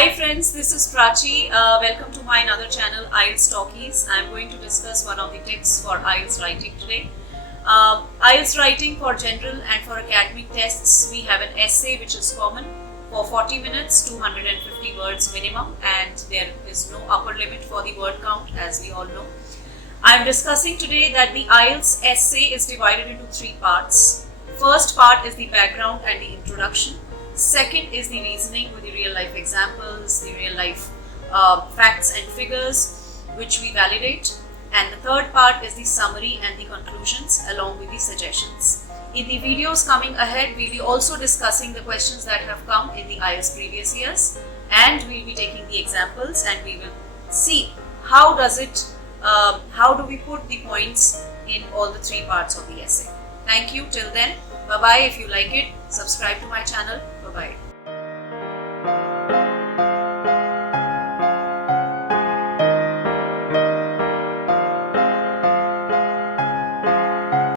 Hi friends, this is Prachi. Welcome to my another channel, IELTS Talkies. I am going to discuss one of the tips for IELTS writing today. IELTS writing for general and for academic tests, we have an essay which is common for 40 minutes, 250 words minimum, and there is no upper limit for the word count, as we all know. I am discussing today that the IELTS essay is divided into three parts. First part is the background and the introduction. Second is the reasoning with the real life examples, the real life facts and figures which we validate. And the third part is the summary and the conclusions along with the suggestions. In the videos coming ahead, we will be also discussing the questions that have come in the IELTS previous years, and we will be taking the examples and we will see how do we put the points in all the three parts of the essay. Thank you. Till then, bye bye. If you like it, subscribe to my channel.